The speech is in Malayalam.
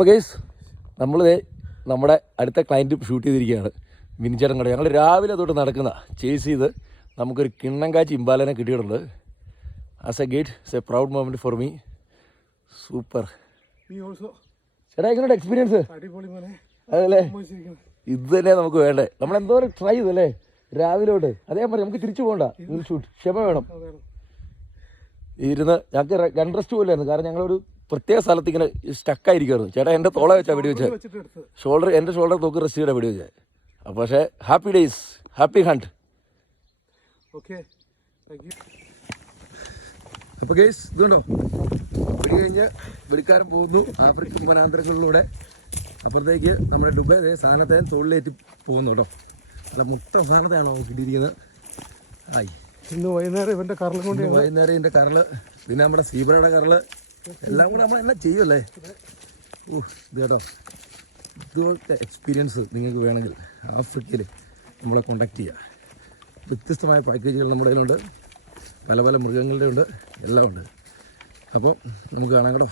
അപ്പോൾ കേസ് നമ്മൾ നമ്മുടെ അടുത്ത ക്ലയന്റ് ഷൂട്ട് ചെയ്തിരിക്കുകയാണ്. മിനിച്ചേട്ടൻ കട ഞങ്ങൾ രാവിലെ തൊട്ട് നടക്കുന്ന ചേസ് ചെയ്ത് നമുക്കൊരു കിണ്ണം കാച്ചി ഇമ്പാലനെ കിട്ടിയിട്ടുണ്ട്. As a gate it's a proud moment for me super ചേട്ടാ എങ്ങനെയുണ്ട് എക്സ്പീരിയൻസ് അതല്ലേ? ഇത് തന്നെ നമുക്ക് വേണ്ടേ നമ്മൾ എന്തോ ട്രൈ ചെയ്തല്ലേ രാവിലെ തൊട്ട്. അതേ നമുക്ക് തിരിച്ചു പോകണ്ട ഷൂട്ട് ക്ഷമ വേണം. ഇരുന്ന് ഞങ്ങൾക്ക് രണ്ട് റെസ്റ്റ് പോലായിരുന്നു കാരണം ഞങ്ങളൊരു പ്രത്യേക സ്ഥലത്ത് ഇങ്ങനെ സ്റ്റക്കായിരിക്കുമായിരുന്നു ചേട്ടാ എന്റെ തോളെ വെച്ചാൽ വെടി വെച്ചത് ഷോൾഡർ എന്റെ ഷോൾഡർ തോക്ക് റെസ്റ്റ് ചെയ്താൽ വെടി വെച്ചത് അപ്പോൾ പക്ഷേ happy days happy hunt okay അപ്പോൾ കേസ് ഇതുണ്ടോ വെടി കഴിഞ്ഞ് വെടിക്കാരൻ പോകുന്നു ആഫ്രിക്കൻ വനാന്തരങ്ങളിലൂടെ. അപ്പോഴത്തേക്ക് നമ്മുടെ ഡുബൈ അതേ സാധനത്തെ തോളിലേറ്റ് പോകുന്നു കേട്ടോ. അല്ല മൊത്തം സാധനത്തെയാണോ കിട്ടിയിരിക്കുന്നത്? ആയി. ഇന്ന് വൈകുന്നേരം ഇവന്റെ കറലും കൊണ്ട് വൈകുന്നേരം ഇതിന്റെ കറൾ പിന്നെ നമ്മുടെ സീബ്രയുടെ കറൾ എല്ലാം കൂടെ നമ്മൾ എന്നാ ചെയ്യുമല്ലേ ഓ ഇത് കേട്ടോ. ഇതുപോലത്തെ എക്സ്പീരിയൻസ് നിങ്ങൾക്ക് വേണമെങ്കിൽ ആഫ്രിക്കയിൽ നമ്മളെ കോണ്ടാക്ട് ചെയ്യുക വ്യത്യസ്തമായ പാക്കേജുകൾ നമ്മുടെ കയ്യിലുണ്ട്. പല പല മൃഗങ്ങളുടെ ഉണ്ട് എല്ലാം ഉണ്ട് അപ്പോൾ നമുക്ക് കാണാം കേട്ടോ.